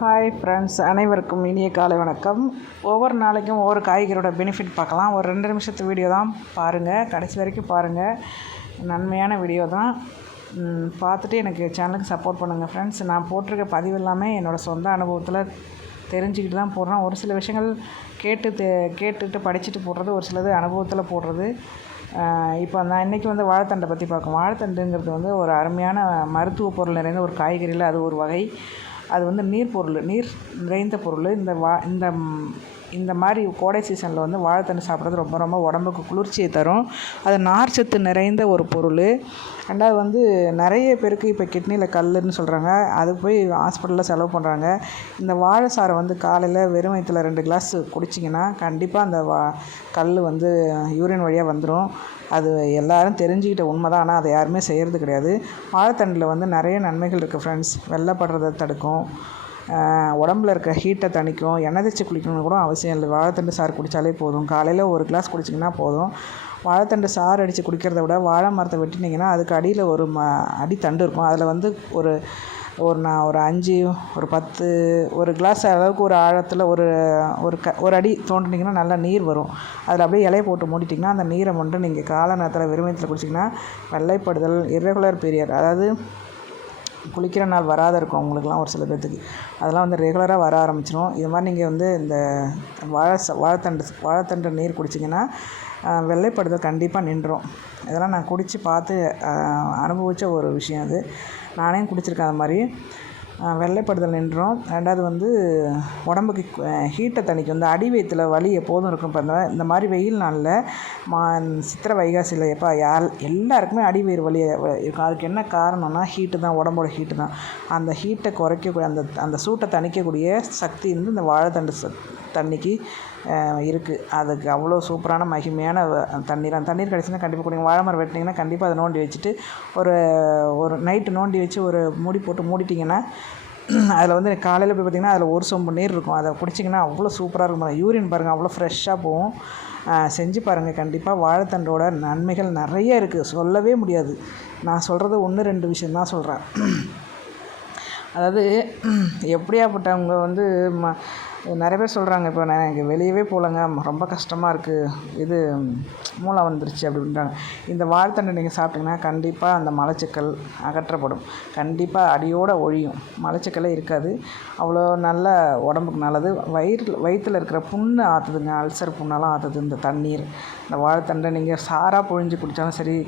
Hi friends அனைவருக்கும் இனிய காலை வணக்கம். ஒவ்வொரு நாளைக்கும் ஒவ்வொரு காய்கறியோட பெனிஃபிட் பார்க்கலாம். ஒரு ரெண்டு நிமிஷத்து வீடியோ தான். பாருங்கள் கடைசி வரைக்கும் பாருங்கள் நன்மையான வீடியோ தான். பார்த்துட்டு எனக்கு சேனலுக்கு சப்போர்ட் பண்ணுங்கள் ஃப்ரெண்ட்ஸ் நான் போட்டிருக்க பதிவு எல்லாமே என்னோடய சொந்த அனுபவத்தில் தெரிஞ்சுக்கிட்டு தான் போடுறேன். ஒரு சில விஷயங்கள் கேட்டு தெ கேட்டுட்டு படிச்சுட்டு போடுறது ஒரு சிலது அனுபவத்தில் போடுறது. இப்போ நான் இன்றைக்கி வந்து வாழைத்தண்டை பற்றி பார்க்கும் வாழைத்தண்டுங்கிறது வந்து ஒரு அருமையான மருத்துவ பொருள் நிறைந்த ஒரு காய்கறியில் அது ஒரு வகை. அது வந்து நீர் பொருள் நீர் நிறைந்த பொருள். இந்த வா இந்த இந்த மாதிரி கோடை சீசனில் வந்து வாழைத்தண்டு சாப்பிட்றது ரொம்ப ரொம்ப உடம்புக்கு குளிர்ச்சியை தரும். அது நார்ச்சத்து நிறைந்த ஒரு பொருள். ரெண்டாவது வந்து நிறைய பேருக்கு இப்போ கிட்னியில் கல்லுன்னு சொல்கிறாங்க அது போய் ஹாஸ்பிட்டலில் செலவு பண்ணுறாங்க இந்த வாழை சாறை வந்து காலையில் வெறும் வயிற்றுல ரெண்டு கிளாஸ் குடிச்சிங்கன்னா கண்டிப்பாக அந்த வா கல் வந்து யூரின் வழியாக வந்துடும் அது எல்லாரும் தெரிஞ்சுக்கிட்ட உண்மை தான் ஆனால் அதை யாருமே செய்கிறது கிடையாது. வாழைத்தண்டில் வந்து நிறைய நன்மைகள் இருக்குது ஃப்ரெண்ட்ஸ் வெள்ளைப்படுறதை தடுக்கும். உடம்புல இருக்க ஹீட்டை தணிக்கும் எண்ணெய் தேய்ச்சி குளிக்கணும்னு கூட அவசியம் இல்லை. வாழைத்தண்டு சாறு குடித்தாலே போதும். காலையில் ஒரு கிளாஸ் குடிச்சிங்கன்னா போதும். வாழைத்தண்டு சாறு அடித்து குடிக்கிறத விட வாழை மரத்தை வெட்டினீங்கன்னா அதுக்கு அடியில் ஒரு ம அடித்தண்டு இருக்கும். அதில் வந்து ஒரு ஒரு நான் ஒரு அஞ்சு ஒரு பத்து ஒரு கிளாஸ் அளவுக்கு ஒரு ஆழத்தில் ஒரு ஒரு க ஒரு அடி தோண்டினீங்கன்னா நல்லா நீர் வரும். அதில் அப்படியே இலையை போட்டு மூடிட்டிங்கன்னா அந்த நீரை மட்டும் நீங்கள் காலை நேரத்தில் வெறுமயத்தில் குடிச்சிங்கன்னா வெள்ளைப்படுதல் இரகுலர் பீரியட் அதாவது குளிக்கிற நாள் வராத இருக்கும் அவங்களுக்குலாம் ஒரு சில பேர்த்துக்கு. அதெல்லாம் வந்து ரெகுலராக வர ஆரம்பிச்சிடும் இது மாதிரி நீங்கள் வந்து இந்த வாழை ச- வாழைத்தண்டு வாழைத்தண்டு நீர் குடிச்சிங்கன்னா வெள்ளைப்படுதல் கண்டிப்பாக நின்றோம். இதெல்லாம் நான் குடித்து பார்த்து அனுபவித்த ஒரு விஷயம் அது. நானே குடிச்சிருக்கேன் அது மாதிரி. வெள்ளைப்படுதல் நின்றோம். ரெண்டாவது வந்து உடம்புக்கு ஹீட்டை தணிக்கும். இந்த அடி வயிற்றுல வலி எப்போதும் இருக்கும் இப்போ இந்த மாதிரி வெயில் நாளில் மா சித்திரை வைகாசியில் எப்போ யார் எல்லாருக்குமே அடி வயிறு வலி இருக்கும். அதுக்கு என்ன காரணம்னா ஹீட்டு தான் உடம்போட ஹீட்டு தான். அந்த ஹீட்டை குறைக்கக்கூடிய அந்த அந்த சூட்டை தணிக்கக்கூடிய சக்தி வந்து இந்த வாழைத்தண்டு ச தண்ணிக்கு இருக்குது அதுக்கு அவ்வளோ சூப்பரான மகிமையான வ- தண்ணீர்? அந்த தண்ணீர் கிடச்சுன்னா கண்டிப்பாக குடிங்க. வாழை மரம் வெட்டினீங்கன்னா கண்டிப்பாக அதை நோண்டி வச்சுட்டு ஒரு ஒரு நைட்டு நோண்டி வச்சு ஒரு மூடி போட்டு மூடிட்டிங்கன்னா அதில் வந்து காலையில் போய் பார்த்திங்கன்னா அதில் ஒரு சொம்பு நீர் இருக்கும். அதை குடிச்சிங்கன்னா அவ்வளோ சூப்பராக இருக்கும் யூரின் பாருங்கள் அவ்வளோ ஃப்ரெஷ்ஷாக போகும். செஞ்சு பாருங்கள் கண்டிப்பாக வாழைத்தண்டோட நன்மைகள் நிறைய இருக்குது சொல்லவே முடியாது. நான் சொல்கிறது ஒன்று ரெண்டு விஷயம் தான் சொல்கிறேன் அதாவது எப்படியாப்பட்டவங்க வந்து ம நிறைய பேர் சொல்கிறாங்க இப்போ நான் எனக்கு வெளியவே போகலங்க ரொம்ப கஷ்டமாக இருக்குது இது மூளை வந்துருச்சு அப்படின்றாங்க. இந்த வாழைத்தண்டை நீங்கள் சாப்பிட்டீங்கன்னா கண்டிப்பாக அந்த மலச்சிக்கல் அகற்றப்படும். கண்டிப்பாக அடியோடு ஒழியும். மலச்சிக்கலே இருக்காது. அவ்வளோ நல்ல உடம்புக்கு நல்லது. வயிறு வயிற்றில் இருக்கிற புண்ணு ஆற்றுதுங்க அல்சர் புண்ணெல்லாம் ஆற்றுது இந்த தண்ணீர். இந்த வாழைத்தண்டை நீங்கள் சாராக பொழிஞ்சு குடித்தாலும் சரி